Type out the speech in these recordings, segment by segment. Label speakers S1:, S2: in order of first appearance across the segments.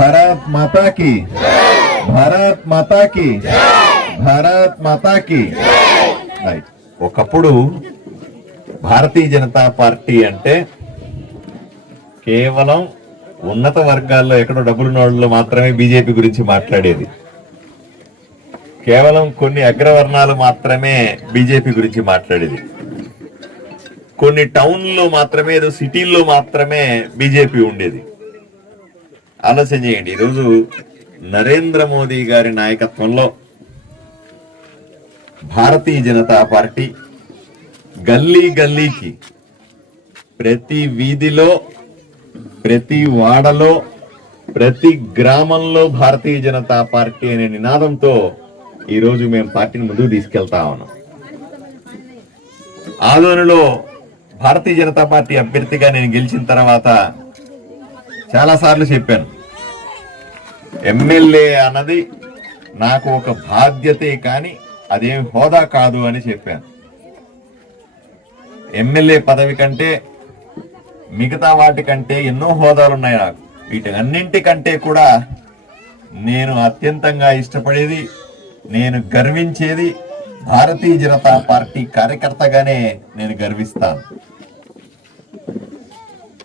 S1: భారత్ మాతాకి భారత్ మాతాకి భారత్ మాతాకి రైట్ ఒకప్పుడు భారతీయ జనతా పార్టీ అంటే కేవలం ఉన్నత వర్గాల్లో ఎక్కడో డబ్బులు నోళ్ళు మాత్రమే బీజేపీ గురించి మాట్లాడేది. కేవలం కొన్ని అగ్రవర్ణాలు మాత్రమే బీజేపీ గురించి మాట్లాడేది. కొన్ని టౌన్లో మాత్రమే ఏదో సిటీల్లో మాత్రమే బీజేపీ ఉండేది. ఆలోచన చేయండి. ఈరోజు నరేంద్ర మోదీ గారి నాయకత్వంలో భారతీయ జనతా పార్టీ గల్లీ గల్లీకి ప్రతి వీధిలో ప్రతి వాడలో ప్రతి గ్రామంలో భారతీయ జనతా పార్టీ అనే నినాదంతో ఈరోజు మేము పార్టీని ముందుకు తీసుకెళ్తా ఉన్నాం. ఆదోనిలో భారతీయ జనతా పార్టీ అభ్యర్థిగా నేను గెలిచిన తర్వాత చాలా సార్లు చెప్పాను. ఎమ్మెల్యే అన్నది నాకు ఒక బాధ్యతే కానీ అదేం హోదా కాదు అని చెప్పాను. ఎమ్మెల్యే పదవి కంటే మిగతా వాటికంటే ఎన్నో హోదాలు ఉన్నాయి నాకు. వీటన్నింటికంటే కూడా నేను అత్యంతంగా ఇష్టపడేది నేను గర్వించేది భారతీయ జనతా పార్టీ కార్యకర్తగానే నేను గర్విస్తాను.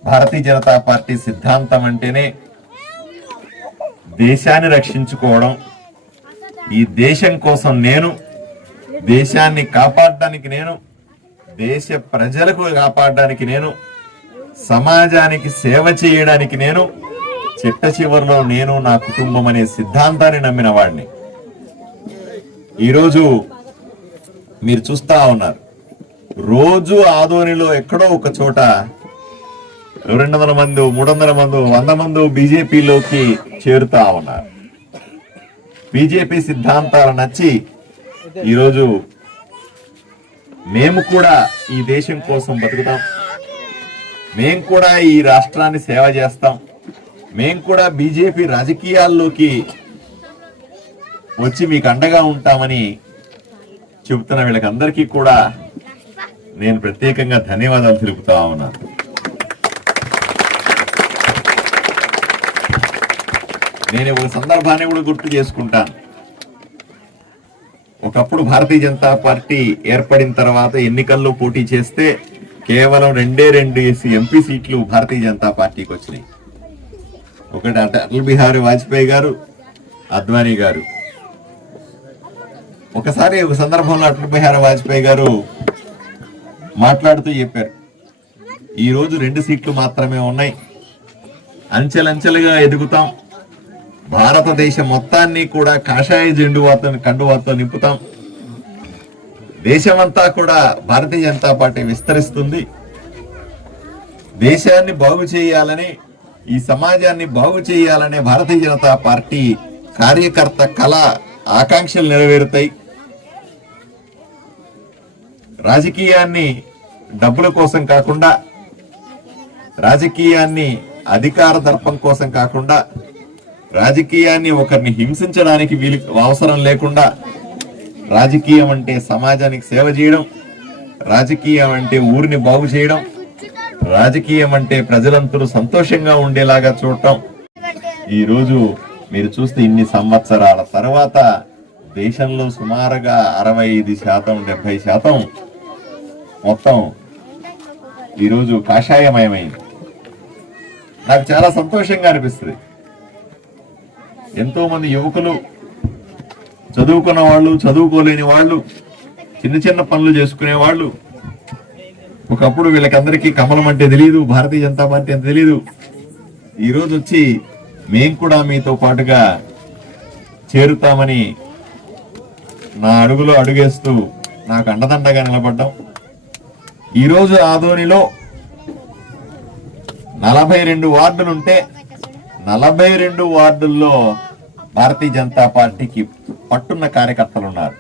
S1: భారతీయ జనతా పార్టీ సిద్ధాంతం అంటేనే దేశాన్ని రక్షించుకోవడం ఈ దేశం కోసం నేను దేశాన్ని కాపాడడానికి నేను దేశ ప్రజలకు కాపాడడానికి నేను సమాజానికి సేవ చేయడానికి నేను చిట్ట చివరిలో నేను నా కుటుంబం అనే సిద్ధాంతాన్ని నమ్మిన వాడిని. ఈరోజు మీరు చూస్తా ఉన్నారు. రోజు ఆదోనిలో ఎక్కడో ఒక చోట రెండు వందల మంది మూడు వందల మంది వంద మంది బీజేపీలోకి చేరుతా ఉన్నారు. బీజేపీ సిద్ధాంతాలు నచ్చి ఈరోజు మేము కూడా ఈ దేశం కోసం బతుకుతాం. మేము కూడా ఈ రాష్ట్రాన్ని సేవ చేస్తాం. మేము కూడా బీజేపీ రాజకీయాల్లోకి వచ్చి మీకు అండగా ఉంటామని చెబుతున్న వీళ్ళకందరికీ కూడా నేను ప్రత్యేకంగా ధన్యవాదాలు తెలుపుతా ఉన్నాను. నేను ఒక సందర్భాన్ని కూడా గుర్తు చేసుకుంటాను. ఒకప్పుడు భారతీయ జనతా పార్టీ ఏర్పడిన తర్వాత ఎన్నికల్లో పోటీ చేస్తే కేవలం రెండే రెండు ఎంపీ సీట్లు భారతీయ జనతా పార్టీకి వచ్చినాయి. ఒకటి అటల్ బిహారీ వాజ్పేయి గారు అద్వానీ గారు. ఒకసారి ఒక సందర్భంలో అటల్ బిహారీ వాజ్పేయి గారు మాట్లాడుతూ చెప్పారు ఈరోజు రెండు సీట్లు మాత్రమే ఉన్నాయి. అంచెలంచెలుగా ఎదుగుతాం. భారతదేశం మొత్తాన్ని కూడా కాషాయ జెండువాతో కండువాతో నింపుతాం. దేశమంతా కూడా భారతీయ జనతా పార్టీ విస్తరిస్తుంది. దేశాన్ని బాగు చేయాలని ఈ సమాజాన్ని బాగు చేయాలనే భారతీయ జనతా పార్టీ కార్యకర్త కళ ఆకాంక్షలు నెరవేరుతాయి. రాజకీయాన్ని డబ్బుల కోసం కాకుండా రాజకీయాన్ని అధికార దర్పం కోసం కాకుండా రాజకీయాన్ని ఒకరిని హింసించడానికి వీలు అవసరం లేకుండా రాజకీయం అంటే సమాజానికి సేవ చేయడం రాజకీయం అంటే ఊరిని బాగు చేయడం రాజకీయం అంటే ప్రజలందరూ సంతోషంగా ఉండేలాగా చూడటం. ఈ రోజు మీరు చూస్తే ఇన్ని సంవత్సరాల తర్వాత దేశంలో సుమారుగా అరవై ఐదు శాతం డెబ్బై శాతం మొత్తం ఈరోజు కాషాయమయమైంది. నాకు చాలా సంతోషంగా అనిపిస్తుంది. ఎంతో మంది యువకులు చదువుకున్న వాళ్ళు చదువుకోలేని వాళ్ళు చిన్న చిన్న పనులు చేసుకునే వాళ్ళు ఒకప్పుడు వీళ్ళకందరికీ కమలం అంటే తెలియదు భారతీయ జనతా పార్టీ అంటే తెలియదు ఈరోజు వచ్చి మేం కూడా మీతో పాటుగా చేరుతామని నా అడుగులో అడుగేస్తూ నాకు అండదండగా నిలబడ్డాం. ఈరోజు ఆదోనిలో నలభై రెండు వార్డులుంటే నలభై రెండు వార్డుల్లో భారతీయ జనతా పార్టీకి పట్టున్న కార్యకర్తలు ఉన్నారు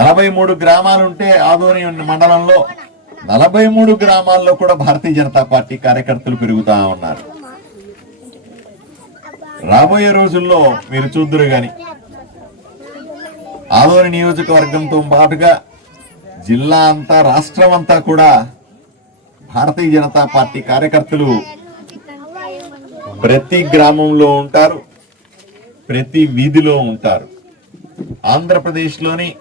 S1: నలభై మూడు గ్రామాలుంటే ఆదోని మండలంలో నలభై మూడు గ్రామాల్లో కూడా భారతీయ జనతా పార్టీ కార్యకర్తలు పెరుగుతా ఉన్నారు. రాబోయే రోజుల్లో మీరు చూద్దరు గాని ఆదోని నియోజకవర్గంతో పాటుగా జిల్లా అంతా రాష్ట్రం అంతా కూడా భారతీయ జనతా పార్టీ కార్యకర్తలు ప్రతి గ్రామంలో ఉంటారు. ప్రతి వీధిలో ఉంటారు. ఆంధ్రప్రదేశ్లోని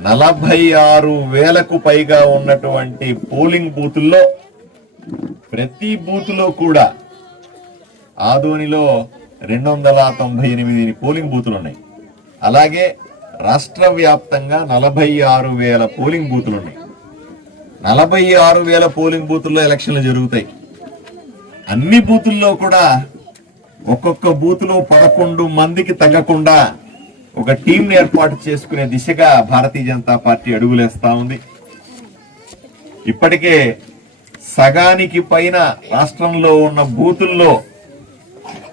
S1: నలభై ఆరు వేలకు పైగా ఉన్నటువంటి పోలింగ్ బూతుల్లో ప్రతి బూతులో కూడా ఆదోనిలో రెండు వందల తొంభై ఎనిమిది పోలింగ్ బూతులు ఉన్నాయి. అలాగే రాష్ట్ర వ్యాప్తంగా నలభై ఆరు వేల పోలింగ్ బూతులు ఉన్నాయి. నలభై ఆరు వేల పోలింగ్ బూతుల్లో ఎలక్షన్లు జరుగుతాయి. అన్ని బూతుల్లో కూడా ఒక్కొక్క బూతులో పదకొండు మందికి తగ్గకుండా ఒక టీంని ఏర్పాటు చేసుకునే దిశగా భారతీయ జనతా పార్టీ అడుగులేస్తా ఉంది. ఇప్పటికే సగానికి పైన రాష్ట్రంలో ఉన్న బూతుల్లో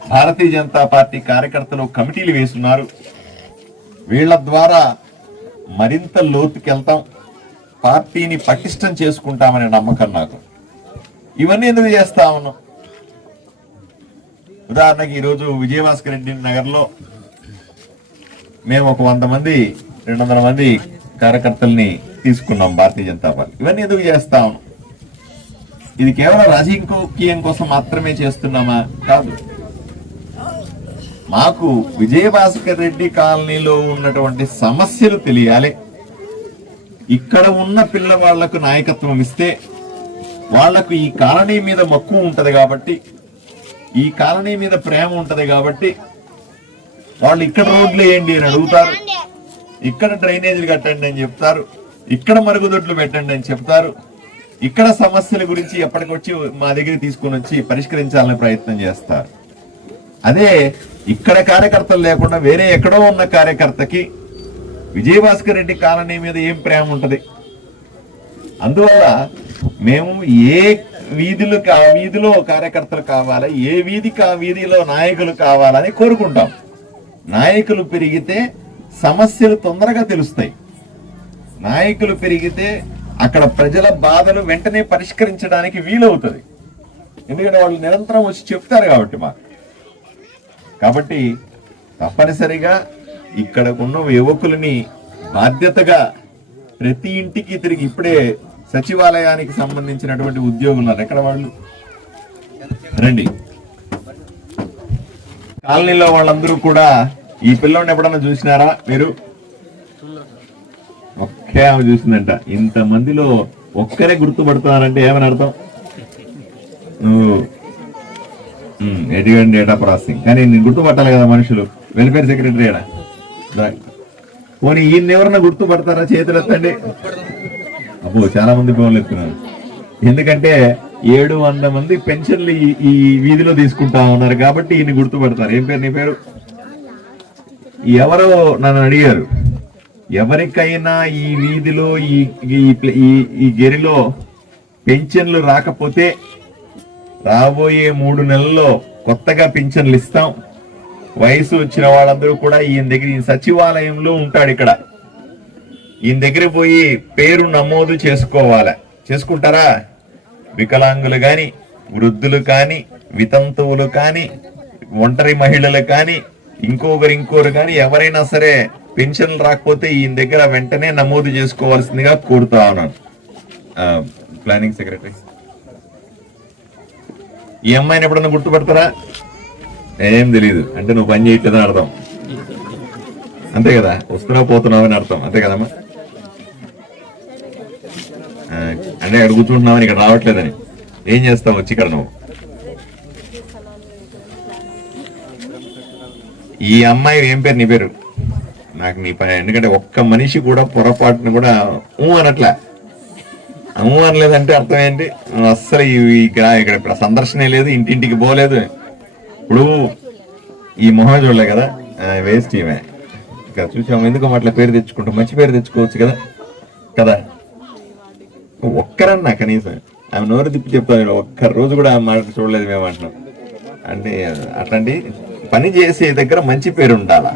S1: భారతీయ జనతా పార్టీ కార్యకర్తలు కమిటీలు వేస్తున్నారు. వీళ్ళ ద్వారా మరింత లోతుకెళ్తాం. పార్టీని పటిష్టం చేసుకుంటామనే నమ్మకం నాకు. ఇవన్నీ ఎందుకు చేస్తా ఉన్నాం? ఉదాహరణకి ఈరోజు విజయభాస్కర్ రెడ్డి నగర్లో మేము ఒక వంద మంది రెండు వందల మంది కార్యకర్తల్ని తీసుకున్నాం భారతీయ జనతా పార్టీ. ఇవన్నీ ఎందుకు చేస్తా ఇది కేవలం రాజకీయం కోసం మాత్రమే చేస్తున్నామా? కాదు. మాకు విజయభాస్కర్ రెడ్డి కాలనీలో ఉన్నటువంటి సమస్యలు తెలియాలి. ఇక్కడ ఉన్న పిల్లవాళ్ళకు నాయకత్వం ఇస్తే వాళ్ళకు ఈ కాలనీ మీద మక్కువ ఉంటది కాబట్టి ఈ కాలనీ మీద ప్రేమ ఉంటది కాబట్టి వాళ్ళు ఇక్కడ రోడ్లు వేయండి అని అడుగుతారు. ఇక్కడ డ్రైనేజీలు కట్టండి అని చెప్తారు. ఇక్కడ మరుగుదొడ్లు పెట్టండి అని చెప్తారు. ఇక్కడ సమస్యల గురించి ఎప్పటికొచ్చి మా దగ్గర తీసుకొని వచ్చి పరిష్కరించాలని ప్రయత్నం చేస్తారు. అదే ఇక్కడ కార్యకర్తలు లేకుండా వేరే ఎక్కడో ఉన్న కార్యకర్తకి విజయభాస్కర్ రెడ్డి కాలనీ మీద ఏం ప్రేమ ఉంటుంది? అందువల్ల మేము ఏ వీధులకు ఆ వీధిలో కార్యకర్తలు కావాలి ఏ వీధికి ఆ వీధిలో నాయకులు కావాలని కోరుకుంటాం. నాయకులు పెరిగితే సమస్యలు తొందరగా తెలుస్తాయి. నాయకులు పెరిగితే అక్కడ ప్రజల బాధలు వెంటనే పరిష్కరించడానికి వీలవుతుంది. ఎందుకంటే వాళ్ళు నిరంతరం వచ్చి చెప్తారు కాబట్టి మాకు. కాబట్టి తప్పనిసరిగా ఇక్కడ ఉన్న యువకులని బాధ్యతగా ప్రతి ఇంటికి తిరిగి ఇప్పుడే సచివాలయానికి సంబంధించినటువంటి ఉద్యోగులు ఉన్నారు. ఎక్కడ వాళ్ళు? రండి. కాలనీలో వాళ్ళందరూ కూడా ఈ పిల్లోడిని ఎప్పుడన్నా చూసినారా మీరు? ఒకే ఆమె చూసిందంట. ఇంత మందిలో ఒక్కరే గుర్తుపడుతున్నారంటే ఏమని అర్థం? నువ్వు. ఎటువంటి డేటా ప్రాసెసింగ్. కానీ నేను గుర్తుపట్టాలి కదా మనుషులు. వెల్ఫేర్ సెక్రటరీ ఏడా పోనీ ఈయన ఎవరన్నా గుర్తుపడతారా చేతులు ఎత్తండి అబ్బో చాలా మంది ఫోన్లు ఎత్తున్నారు. ఎందుకంటే ఏడు వంద మంది పెన్షన్లు ఈ- వీధిలో తీసుకుంటా ఉన్నారు కాబట్టి ఈయన గుర్తుపడతారు. ఏం పేరు నీ పేరు? ఎవరో నన్ను అడిగారు. ఎవరికైనా ఈ వీధిలో ఈ ఈ- గెరిలో పెన్షన్లు రాకపోతే రాబోయే మూడు నెలల్లో కొత్తగా పెన్షన్లు ఇస్తాం. వయసు వచ్చిన వాళ్ళందరూ కూడా ఈయన దగ్గర ఈ సచివాలయంలో ఉంటాడు ఇక్కడ. ఈయన దగ్గర పోయి పేరు నమోదు చేసుకోవాలి? చేసుకుంటారా? వికలాంగులు కానీ వృద్ధులు కానీ వితంతువులు కానీ ఒంటరి మహిళలు కానీ ఇంకొకరు ఇంకొకరు కానీ ఎవరైనా సరే పెన్షన్లు రాకపోతే ఈయన దగ్గర వెంటనే నమోదు చేసుకోవాల్సిందిగా కోరుతా ఉన్నాను. ప్లానింగ్ సెక్రటరీ ఈ అమ్మాయిని ఎప్పుడన్నా గుర్తుపడతారా? ఏం తెలియదు అంటే నువ్వు పని చేయట్లేదని అర్థం. అంతే కదా? వస్తున్నావు పోతున్నావు అని అర్థం. అంతే కదమ్మా ఆ, అంటే ఇక్కడ కూర్చుంటున్నావు ఇక్కడ రావట్లేదని. ఏం చేస్తావు వచ్చి ఇక్కడ నువ్వు? ఈ అమ్మాయి ఏం పేరు నీ పేరు? నాకు నీ పని ఎందుకంటే ఒక్క మనిషి కూడా పొరపాటును కూడా ఊ అనట్లే. ఊ అనలేదంటే అర్థం ఏంటి? అస్సలు ఇక్కడ ఇక్కడ సందర్శనే లేదు ఇంటింటికి పోలేదు. ఇప్పుడు ఈ మొహం చూడలే కదా? వేస్ట్ ఈమె. ఇక్కడ చూసాము ఎందుకు అట్లా పేరు తెచ్చుకుంటాం మంచి పేరు తెచ్చుకోవచ్చు కదా? కదా? ఒక్కరన్నా కనీసం. ఆమె నోరు తిప్పి చెప్తాను ఒక్క రోజు కూడా ఆమె మాట చూడలేదు మేము అంటున్నాం. అంటే అట్లాంటి పని చేసే దగ్గర మంచి పేరు ఉండాలా?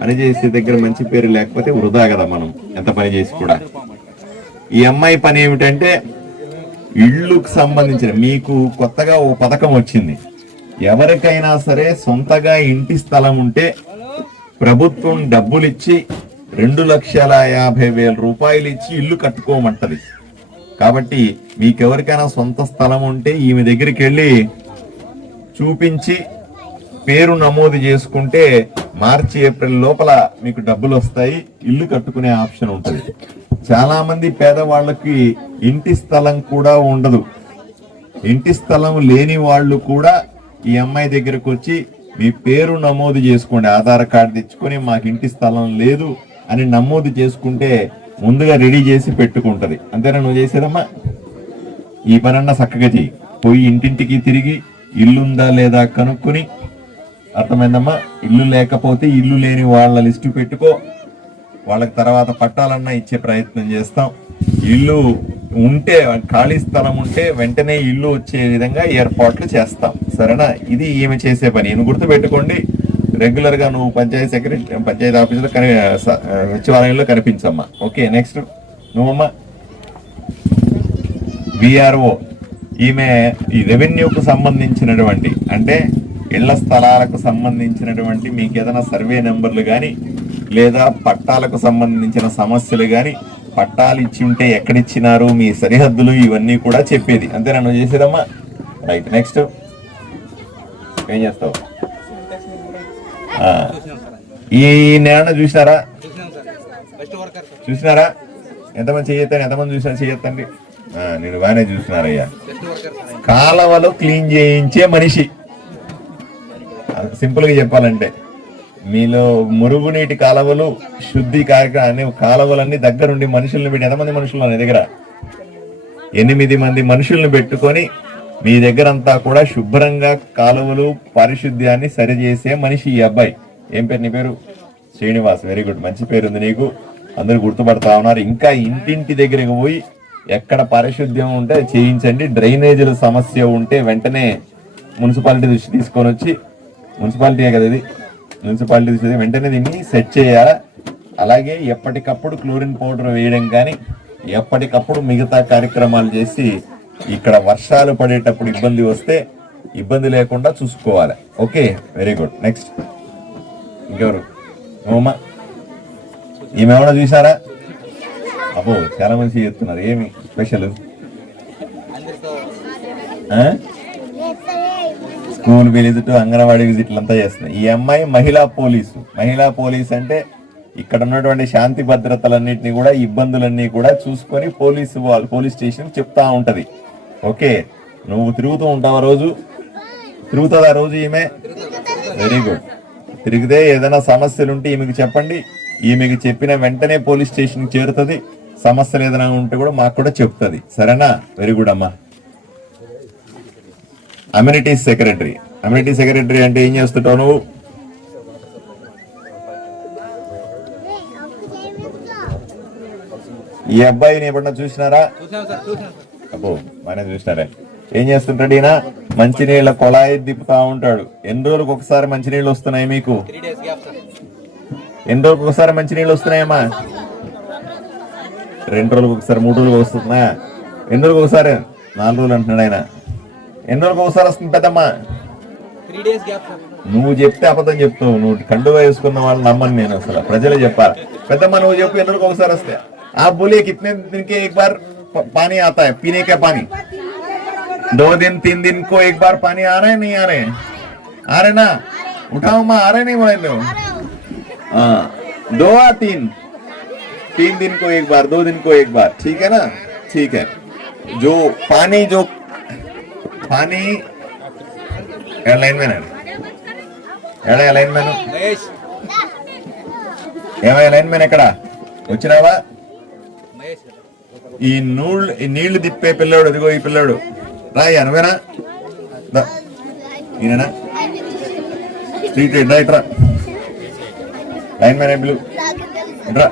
S1: పని చేసే దగ్గర మంచి పేరు లేకపోతే వృధా కదా మనం ఎంత పని చేసి కూడా. ఈ అమ్మాయి పని ఏమిటంటే ఇళ్ళుకు సంబంధించిన మీకు కొత్తగా ఓ పథకం వచ్చింది. ఎవరికైనా సరే సొంతగా ఇంటి స్థలం ఉంటే ప్రభుత్వం డబ్బులిచ్చి రెండు లక్షల యాభై వేల రూపాయలు ఇచ్చి ఇల్లు కట్టుకోమంటది. కాబట్టి మీకెవరికైనా సొంత స్థలం ఉంటే ఈమె దగ్గరికి వెళ్ళి చూపించి పేరు నమోదు చేసుకుంటే మార్చి ఏప్రిల్ లోపల మీకు డబ్బులు వస్తాయి. ఇల్లు కట్టుకునే ఆప్షన్ ఉంటుంది. చాలా మంది పేదవాళ్ళకి ఇంటి స్థలం కూడా ఉండదు. ఇంటి స్థలం లేని వాళ్ళు కూడా ఈ అమ్మాయి దగ్గరకు వచ్చి మీ పేరు నమోదు చేసుకోండి ఆధార్ కార్డు తెచ్చుకొని మాకు ఇంటి స్థలం లేదు అని నమోదు చేసుకుంటే ముందుగా రెడీ చేసి పెట్టుకుంటది. అంతేనా నువ్వు చేసేదమ్మా? ఈ పనన్నా చక్కగా చెయ్యి. పోయి ఇంటింటికి తిరిగి ఇల్లుందా లేదా కనుక్కొని అర్థమైందమ్మా? ఇల్లు లేకపోతే ఇల్లు లేని వాళ్ళ లిస్టు పెట్టుకో. వాళ్ళకి తర్వాత పట్టాలన్నా ఇచ్చే ప్రయత్నం చేస్తాం. ఇల్లు ఉంటే ఖాళీ స్థలం ఉంటే వెంటనే ఇల్లు వచ్చే విధంగా ఏర్పాట్లు చేస్తాం. సరేనా? ఇది ఈమె చేసే పని. ఈయన గుర్తుపెట్టుకోండి. రెగ్యులర్గా నువ్వు పంచాయతీ సెక్రటరీ పంచాయతీ ఆఫీసులో కని సచివాలయంలో కనిపించమ్మా. Okay next. నువ్వమ్మా. విఆర్ఓ ఈమె ఈ రెవెన్యూకు సంబంధించినటువంటి అంటే ఇళ్ళ స్థలాలకు సంబంధించినటువంటి మీకు ఏదైనా సర్వే నెంబర్లు కానీ లేదా పట్టాలకు సంబంధించిన సమస్యలు కానీ పట్టాలు ఇచ్చి ఉంటే ఎక్కడిచ్చినారు మీ సరిహద్దులు ఇవన్నీ కూడా చెప్పేది. అంతే నన్ను చేసేదమ్మా? Right next. ఏం చేస్తావు? ఈ నేన చూసినారా? చూసినారా? ఎంతమంది చేయొద్దని ఎంతమంది చూసినా చేయొద్దండి. ఆ, నేను బాగానే చూసినారయ్యా కాలవలు క్లీన్ చేయించే మనిషి. సింపుల్గా చెప్పాలంటే మీలో మురుగునీటి కాలువలు శుద్ధి కార్యక్రమాన్ని కాలువలన్నీ దగ్గరుండి మనుషుల్ని పెట్టి ఎంతమంది మనుషులు నీ దగ్గర? ఎనిమిది మంది మనుషుల్ని పెట్టుకొని మీ దగ్గరంతా కూడా శుభ్రంగా కాలువలు పారిశుద్ధ్యాన్ని సరిచేసే మనిషి ఈ అబ్బాయి. ఏం పేరు నీ పేరు? శ్రీనివాస్ వెరీ గుడ్ మంచి పేరు ఉంది నీకు. అందరూ గుర్తుపడతా ఉన్నారు. ఇంకా ఇంటింటి దగ్గరికి పోయి ఎక్కడ పారిశుద్ధ్యం ఉంటే చేయించండి. డ్రైనేజీల సమస్య ఉంటే వెంటనే మున్సిపాలిటీ దృష్టి తీసుకొని వచ్చి మున్సిపాలిటీయే కదా ఇది? మున్సిపాలిటీ దృష్టి వెంటనే దీన్ని సెట్ చేయాలా? అలాగే ఎప్పటికప్పుడు క్లోరిన్ పౌడర్ వేయడం కానీ ఎప్పటికప్పుడు మిగతా కార్యక్రమాలు చేసి ఇక్కడ వర్షాలు పడేటప్పుడు ఇబ్బంది వస్తే ఇబ్బంది లేకుండా చూసుకోవాలి. ఓకే? వెరీ గుడ్ నెక్స్ట్ ఇంకెవరు? ఓమా ఏమేమన్నా చూసారా అబ్బో చాలా మంది చెప్తున్నారు. ఏమి? స్పెషల్ స్కూల్ విజిట్ అంగన్వాడీ విజిట్లు అంతా చేస్తున్నాయి. ఈ అమ్మాయి మహిళా పోలీసు. మహిళా పోలీస్ అంటే ఇక్కడ ఉన్నటువంటి శాంతి భద్రతలన్నింటినీ కూడా ఇబ్బందులన్నీ కూడా చూసుకొని పోలీసు వాళ్ళు పోలీస్ స్టేషన్ చెప్తా ఉంటది. ఓకే. నువ్వు తిరుగుతూ ఉంటావు రోజు? తిరుగుతుందా రోజు ఈమె? వెరీ గుడ్ తిరిగితే ఏదైనా సమస్యలు ఉంటే ఈమెకి చెప్పండి. ఈమెకి చెప్పిన వెంటనే పోలీస్ స్టేషన్కి చేరుతుంది. సమస్యలు ఏదైనా ఉంటే కూడా మాకు కూడా చెప్తుంది. సరేనా? వెరీ గుడ్ అమ్మా. అమ్యూనిటీ సెక్రటరీ అమ్యూనిటీ సెక్రటరీ అంటే ఏం చేస్తుంటావు నువ్వు? ఈ అబ్బాయిని ఎప్పుడన్నా చూసినారా? అబ్బో బాగానే చూసినారే ఏం చేస్తుంటాడు ఈయన మంచినీళ్ళ కొళాయి తిప్పుతా ఉంటాడు ఎన్ని రోజులకు ఒకసారి మంచినీళ్ళు వస్తున్నాయి మీకు ఎన్ని రోజులకు ఒకసారి మంచినీళ్ళు వస్తున్నాయమ్మా రెండు రోజులకు ఒకసారి మూడు రోజులకు వస్తుందా ఎన్ని రోజులకు ఒకసారి నాలుగు రోజులు అంటున్నాడు ఆయన ఎన్ని రోజులకు ఒకసారి వస్తుంది పెద్దమ్మా
S2: త్రీ డేస్ గ్యాప్ సార్
S1: నువ్వు చెప్తే అబద్ధం చెప్తావు నువ్వు కండుగా వేసుకున్న వాళ్ళు నమ్మను నేను అసలు ప్రజలు చెప్పాలి పెద్దమ్మ నువ్వు చెప్పు ఎన్ని రోజులకు ఒకసారి వస్తే आप बोलिए कितने दिन के एक बार प- पानी आता है पीने का पानी दो दिन तीन दिन को एक बार पानी आ रहे हैं नहीं आ रहे हैं आ रहे ना उठाओ माँ आ रहे नहीं बोले लो हाँ दो या तीन तीन दिन को एक बार दो दिन को एक बार ठीक है ना ठीक है जो पानी जो पानी లైన్ మ్యాన్ ఎడా లైన్ మ్యాన్
S2: మహేష్
S1: ఏమయ్యా లైన్ మ్యాన్ ఎక్కడ వచ్చినావా
S2: మహేష్
S1: ఈ నూళ్ళు ఈ నీళ్ళు తిప్పే పిల్లోడు ఇదిగో ఈ పిల్లోడు. రాయ్ అనవేనా ఈయననా? స్ట్రీట్ రైట్ ఇట్రా రా. లైన్ మ్యాన్ పిలు రా.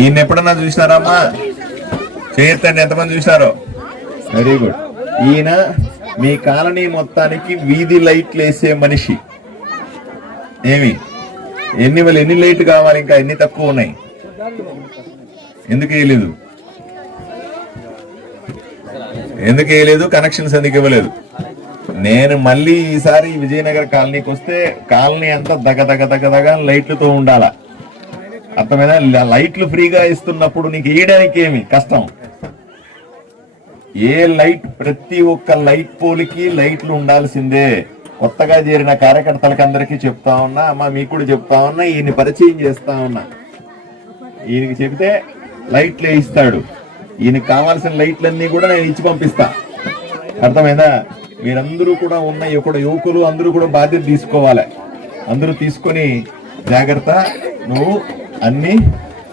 S1: ఈయన ఎప్పుడన్నా చూసినారా అమ్మా? చేయొద్దండి ఎంతమంది చూసినారో? వెరీ గుడ్ ఈయన మీ కాలనీ మొత్తానికి వీధి లైట్లు వేసే మనిషి. ఏమి? ఎన్ని వాళ్ళు ఎన్ని లైట్ కావాలి ఇంకా? ఎన్ని తక్కువ ఉన్నాయి? ఎందుకు వేయలేదు? ఎందుకు వేయలేదు? కనెక్షన్స్ ఎందుకు ఇవ్వలేదు? నేను మళ్ళీ ఈసారి విజయనగర్ కాలనీకి వస్తే కాలనీ అంతా దగ దగ దగ దగ లైట్లతో ఉండాలా? అర్థమైనా లైట్లు ఫ్రీగా ఇస్తున్నప్పుడు నీకు వేయడానికి ఏమి? కష్టం. ఏ లైట్ ప్రతి ఒక్క లైట్ పోల్కి లైట్లు ఉండాల్సిందే. కొత్తగా చేరిన కార్యకర్తలకు అందరికీ చెప్తా ఉన్నా అమ్మ మీకు కూడా చెప్తా ఉన్నా ఈయన్ని పరిచయం చేస్తా ఉన్నా. ఈయనకి చెబితే లైట్లే ఇస్తాడు. ఈయనకి కావాల్సిన లైట్లన్నీ కూడా నేను ఇచ్చి పంపిస్తా. అర్థమైందా? మీరందరూ కూడా ఉన్న ఇక్కడ యువకులు అందరూ కూడా బాధ్యత తీసుకోవాలి. అందరూ తీసుకొని జాగ్రత్త నువ్వు అన్ని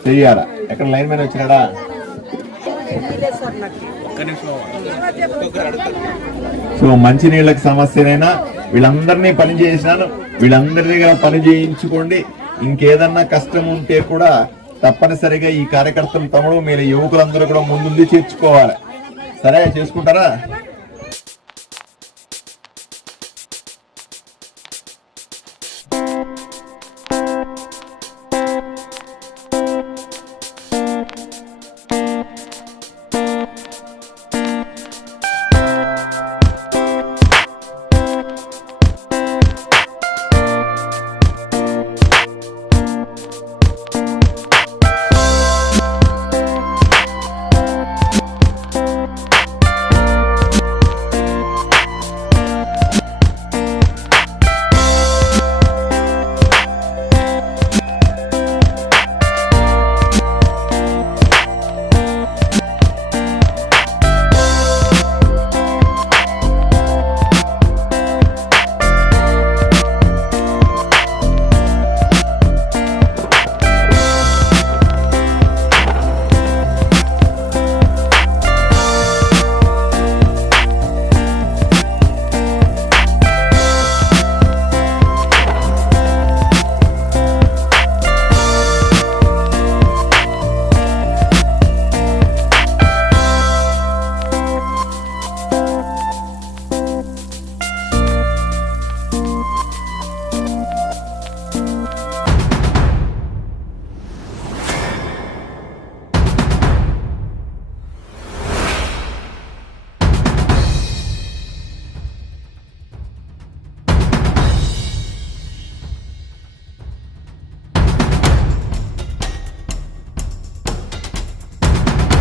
S1: చెయ్యాలా? ఎక్కడ లైన్ మీద వచ్చినాడా? సో మంచినీళ్ళకి సమస్యనైనా వీళ్ళందరినీ పని చేసినాను. వీళ్ళందరినీ పని చేయించుకోండి. ఇంకేదన్నా కష్టం ఉంటే కూడా తప్పనిసరిగా ఈ కార్యకర్తలు తమ్ముడు మీరు యువకులందరూ కూడా ముందుండి చేర్చుకోవాలి. సరే చేసుకుంటారా?